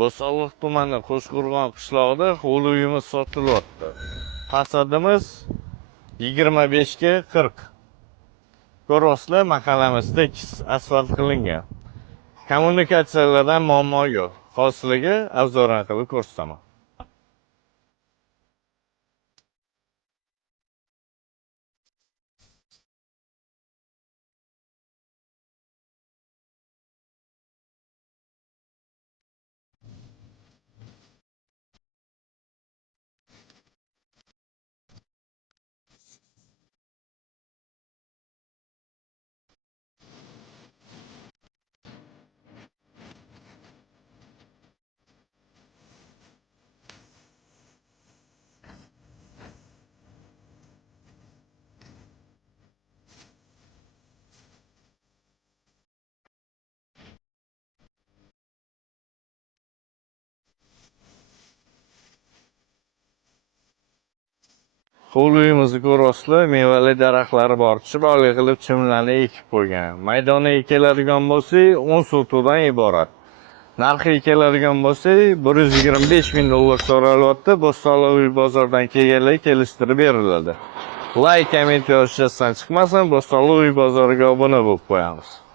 Bo'stonliq tumani Qo'shqo'rg'on qishlog'ida hovli uyimiz sotilyapti. Fasadimiz 25 ga 40. Ko'rasizlar, mahallamizda asfalt qilingan. Kommunikatsiyalardan muammo yo'q. Xosligi avzoran qilib ko'rsataman. Hovli uyimizni ko'rasizlar, mevali daraxtlari bor. Chiroyli qilib chimlarni ekib qo'ygan. Maydoni ekeladigan bo'lsa, 10 sotuvdan iborat. Narxi ekeladigan bo'lsa, 125 ming dollar so'ralyapti. Bo'stonliq bozordan kelganlar kelishtirib beriladi. Like, komment yozishdan chiqmasin, Bo'stonliq bozoriga obuna bo'lib qo'yamiz.